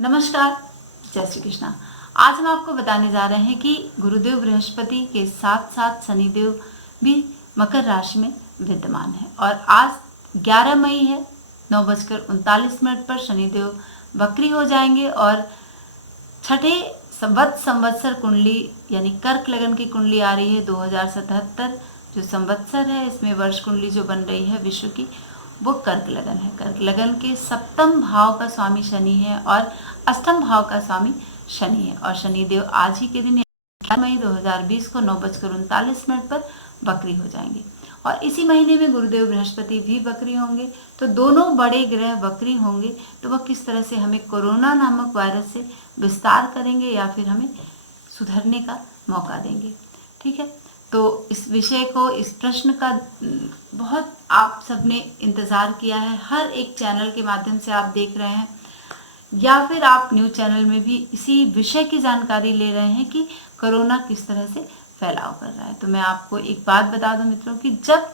नमस्कार, जय श्री कृष्णा। आज हम आपको बताने जा रहे हैं कि गुरुदेव बृहस्पति के साथ साथ शनिदेव भी मकर राशि में विद्यमान है और आज 11 मई है, 9:39 पर शनिदेव वक्री हो जाएंगे और छठे संवत्सर कुंडली यानी कर्क लगन की कुंडली आ रही है 2077। जो संवत्सर है इसमें वर्ष कुंडली जो बन रही है विश्व की, वो कर्क लगन है। कर्क लगन के सप्तम भाव का स्वामी शनि है और अष्टम भाव का स्वामी शनि है और शनिदेव आज ही के दिन 11 मई 2020 को 9:39 पर वक्री हो जाएंगे और इसी महीने में गुरुदेव बृहस्पति भी वक्री होंगे। तो दोनों बड़े ग्रह वक्री होंगे तो वह किस तरह से हमें कोरोना नामक वायरस से विस्तार करेंगे या फिर हमें सुधरने का मौका देंगे। ठीक है, तो इस विषय को, इस प्रश्न का बहुत आप सबने इंतज़ार किया है। हर एक चैनल के माध्यम से आप देख रहे हैं या फिर आप न्यूज़ चैनल में भी इसी विषय की जानकारी ले रहे हैं कि कोरोना किस तरह से फैलाव कर रहा है। तो मैं आपको एक बात बता दूं मित्रों कि जब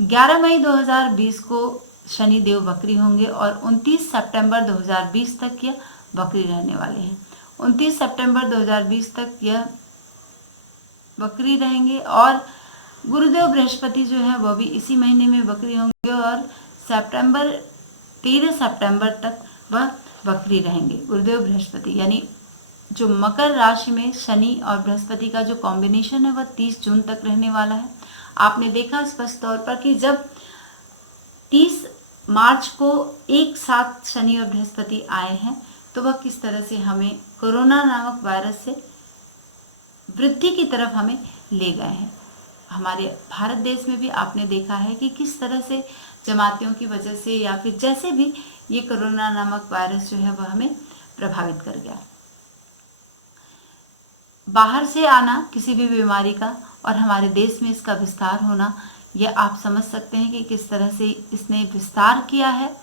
11 मई 2020 को शनि देव वक्री होंगे और 29 सितंबर 2020 तक यह वक्री रहने वाले हैं। 29 सितंबर 2020 तक यह वक्री रहेंगे और गुरुदेव बृहस्पति जो है वह भी इसी महीने में वक्री होंगे और 13 सितंबर तक वह वक्री रहेंगे। गुरुदेव बृहस्पति यानी जो मकर राशि में शनि और बृहस्पति का जो कॉम्बिनेशन है वह 30 जून तक रहने वाला है। आपने देखा स्पष्ट तौर पर कि जब 30 मार्च को एक साथ शनि और बृहस्पति आए हैं तो वह किस तरह से हमें कोरोना नामक वायरस से वृद्धि की तरफ हमें ले गए हैं। हमारे भारत देश में भी आपने देखा है कि किस तरह से जमातियों की वजह से या फिर जैसे भी ये कोरोना नामक वायरस जो है वह हमें प्रभावित कर गया। बाहर से आना किसी भी बीमारी का और हमारे देश में इसका विस्तार होना, यह आप समझ सकते हैं कि किस तरह से इसने विस्तार किया है।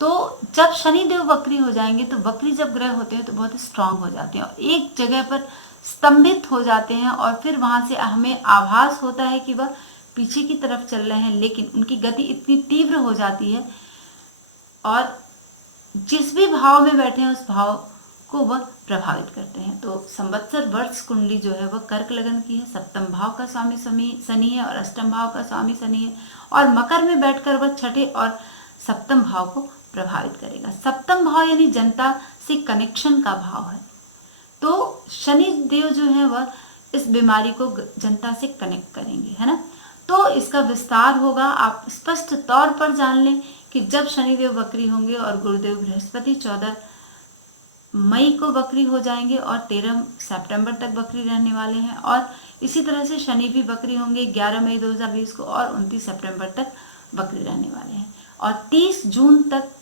तो जब शनि देव वक्री हो जाएंगे तो वक्री जब ग्रह होते हैं तो बहुत स्ट्रांग हो जाते हैं और एक जगह पर स्तंभित हो जाते हैं और फिर वहां से हमें आभास होता है कि वह पीछे की तरफ चल रहे हैं, लेकिन उनकी गति इतनी तीव्र हो जाती है और जिस भी भाव में बैठे हैं उस भाव को वह प्रभावित करते हैं। तो संवत्सर वर्ष कुंडली जो है वह कर्क लगन की है। सप्तम भाव का स्वामी शनि है और अष्टम भाव का स्वामी शनि है और मकर में बैठकर वह छठे और सप्तम भाव को प्रभावित करेगा। सप्तम भाव यानी जनता से कनेक्शन का भाव है। तो शनि देव जो है वह इस बीमारी को जनता से कनेक्ट करेंगे, है ना। तो इसका विस्तार होगा। आप स्पष्ट तौर पर जान लें कि जब शनिदेव वक्री होंगे और गुरुदेव बृहस्पति 14 मई को वक्री हो जाएंगे और 13 सितंबर तक वक्री रहने वाले हैं और इसी तरह से शनि भी वक्री होंगे 11 मई 2020 को और 29 सितंबर तक वक्री रहने वाले हैं और 30 जून तक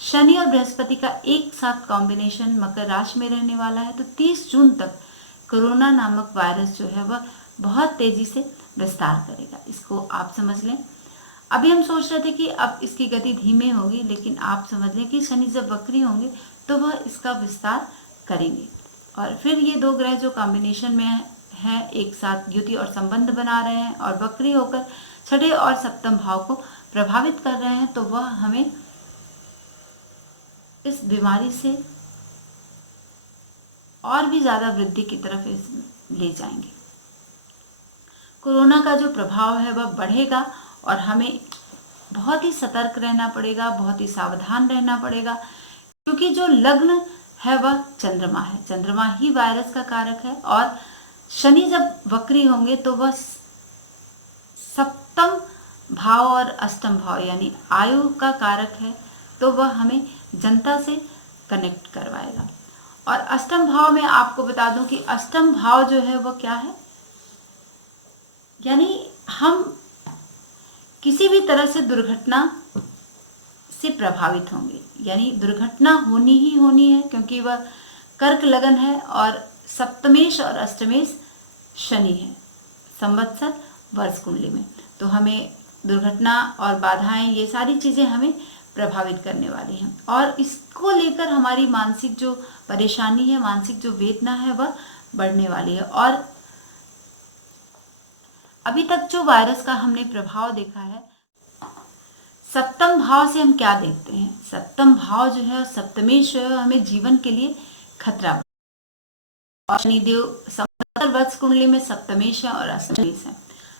शनि और बृहस्पति का एक साथ कॉम्बिनेशन मकर राशि में रहने वाला है। तो 30 जून तक कोरोना नामक वायरस जो है वह बहुत तेजी से विस्तार करेगा। इसको आप समझ लें। अभी हम सोच रहे थे कि अब इसकी गति धीमे होगी, लेकिन आप समझ लें कि शनि जब वक्री होंगे तो वह इसका विस्तार करेंगे और फिर ये दो ग्रह जो कॉम्बिनेशन में हैं एक साथ युति और संबंध बना रहे हैं और वक्री होकर छठे और सप्तम भाव को प्रभावित कर रहे हैं, तो वह हमें इस बीमारी से और भी ज्यादा वृद्धि की तरफ ले जाएंगे। कोरोना का जो प्रभाव है वह बढ़ेगा और हमें बहुत ही सतर्क रहना पड़ेगा, बहुत ही सावधान रहना पड़ेगा, क्योंकि जो लग्न है वह चंद्रमा है। चंद्रमा ही वायरस का कारक है और शनि जब वक्री होंगे तो वह सप्तम भाव और अष्टम भाव यानी आयु का कारक है, तो वह हमें जनता से कनेक्ट करवाएगा। और अष्टम भाव में आपको बता दूं कि अष्टम भाव जो है वह क्या है, यानी हम किसी भी तरह से दुर्घटना से प्रभावित होंगे, यानी दुर्घटना होनी ही होनी है, क्योंकि वह कर्क लगन है और सप्तमेश और अष्टमेश शनि है संवत्सर वर्ष कुंडली में। तो हमें दुर्घटना और बाधाएं, ये सारी चीजें हमें प्रभावित करने वाली हैं और इसको लेकर हमारी मानसिक जो परेशानी है, मानसिक जो वेदना है वह बढ़ने वाली है। और अभी तक जो वायरस का हमने प्रभाव देखा है, सप्तम भाव से हम क्या देखते हैं? सप्तम भाव जो है, सप्तमेश जो है, हमें जीवन के लिए खतरा। और शनिदेव संवत्सर वर्ष कुंडली में सप्तमेश है और अष्टमेश है।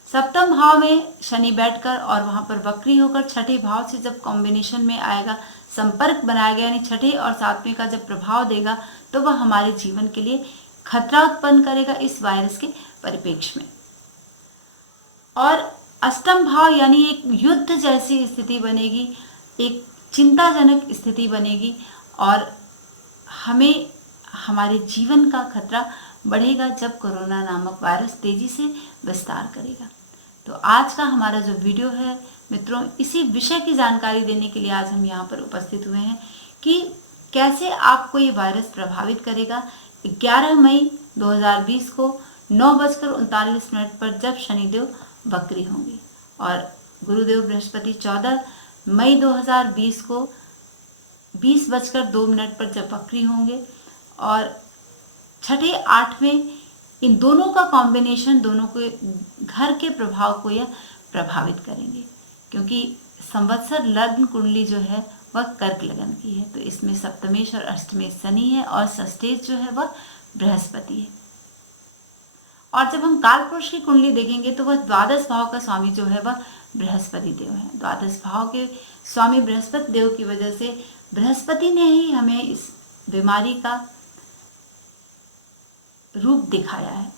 सप्तम भाव में शनि बैठकर और वहां पर वक्री होकर छठे भाव से जब कॉम्बिनेशन में आएगा, संपर्क बनाएगा, यानी छठे और सातवें का जब प्रभाव देगा, तो वह हमारे जीवन के लिए खतरा उत्पन्न करेगा इस वायरस के परिप्रेक्ष्य में। और अष्टम भाव यानी एक युद्ध जैसी स्थिति बनेगी, एक चिंताजनक स्थिति बनेगी और हमें हमारे जीवन का खतरा बढ़ेगा जब कोरोना नामक वायरस तेजी से विस्तार करेगा। तो आज का हमारा जो वीडियो है मित्रों, इसी विषय की जानकारी देने के लिए आज हम यहाँ पर उपस्थित हुए हैं कि कैसे आपको ये वायरस प्रभावित करेगा। 11 मई 2020 को 9:39 पर जब शनिदेव वक्री होंगे और गुरुदेव बृहस्पति 14 मई 2020 को 20:02 पर जब वक्री होंगे और छठे आठवें इन दोनों का कॉम्बिनेशन दोनों के घर के प्रभाव को यह प्रभावित करेंगे, क्योंकि संवत्सर लग्न कुंडली जो है वह कर्क लगन की है। तो इसमें सप्तमेश और अष्टमेश शनि है और षष्ठेश जो है वह बृहस्पति है। और जब हम काल पुरुष की कुंडली देखेंगे तो वह द्वादश भाव का स्वामी जो है वह बृहस्पति देव है। द्वादश भाव के स्वामी बृहस्पति देव की वजह से बृहस्पति ने ही हमें इस बीमारी का रूप दिखाया है।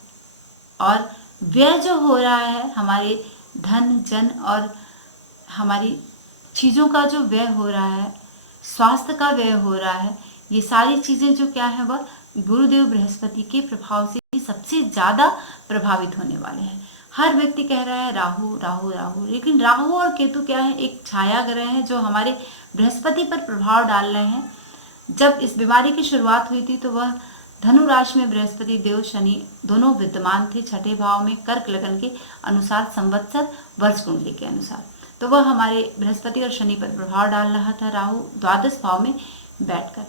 और व्यय जो हो रहा है, हमारे धन जन और हमारी चीज़ों का जो व्यय हो रहा है, स्वास्थ्य का व्यय हो रहा है, ये सारी चीज़ें जो क्या है वह गुरुदेव बृहस्पति के प्रभाव से सबसे ज़्यादा प्रभावित होने वाले हैं। हर व्यक्ति कह रहा है राहु राहु राहु, लेकिन राहु और केतु क्या है? एक छाया ग्रह है जो हमारे बृहस्पति पर प्रभाव डाल रहे हैं। जब इस बीमारी की शुरुआत हुई थी तो वह धनु राशि में बृहस्पति देव शनि दोनों विद्यमान थे, छठे भाव में कर्क लगन के अनुसार, संवत्सर वर्ष कुंडली के अनुसार। तो वह हमारे बृहस्पति और शनि पर प्रभाव डाल रहा था, राहु द्वादश भाव में बैठकर।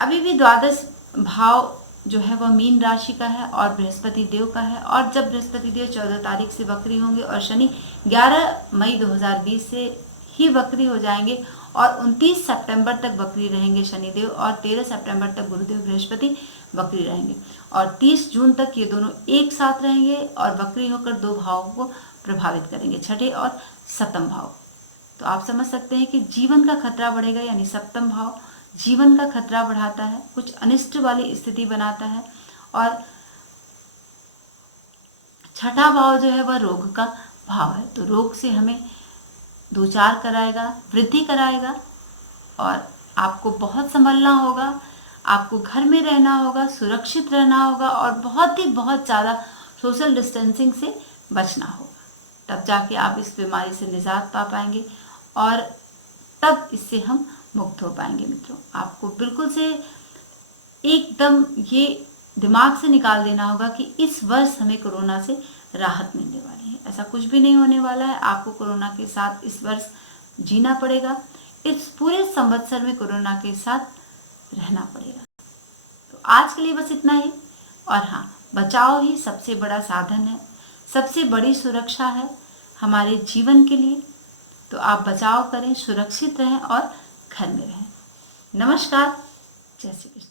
अभी भी द्वादश भाव जो है वह मीन राशि का है और बृहस्पति देव का है। और जब बृहस्पति देव 14 तारीख से वक्री होंगे और शनि 11 मई 2020 से ही वक्री हो जाएंगे और 29 सितंबर तक वक्री रहेंगे शनिदेव और 13 सितंबर तक गुरुदेव बृहस्पति वक्री रहेंगे और 30 जून तक ये दोनों एक साथ रहेंगे और वक्री होकर दो भावों को प्रभावित करेंगे, छठे और सप्तम भाव। तो आप समझ सकते हैं कि जीवन का खतरा बढ़ेगा, यानी सप्तम भाव जीवन का खतरा बढ़ाता है, कुछ अनिष्ट वाली स्थिति बनाता है। और छठा भाव जो है वह रोग का भाव है, तो रोग से हमें दो चार कराएगा, वृद्धि कराएगा और आपको बहुत संभलना होगा, आपको घर में रहना होगा, सुरक्षित रहना होगा और बहुत ज़्यादा सोशल डिस्टेंसिंग से बचना होगा। तब जाके आप इस बीमारी से निजात पा पाएंगे और तब इससे हम मुक्त हो पाएंगे। मित्रों, आपको बिल्कुल से एकदम ये दिमाग से निकाल देना होगा कि इस वर्ष हमें कोरोना से राहत मिलने वाली है। ऐसा कुछ भी नहीं होने वाला है। आपको कोरोना के साथ इस वर्ष जीना पड़ेगा, इस पूरे संवत्सर में कोरोना के साथ रहना पड़ेगा। तो आज के लिए बस इतना ही। और हाँ, बचाव ही सबसे बड़ा साधन है, सबसे बड़ी सुरक्षा है हमारे जीवन के लिए। तो आप बचाव करें, सुरक्षित रहें और घर में रहें। नमस्कार, जय श्री कृष्ण।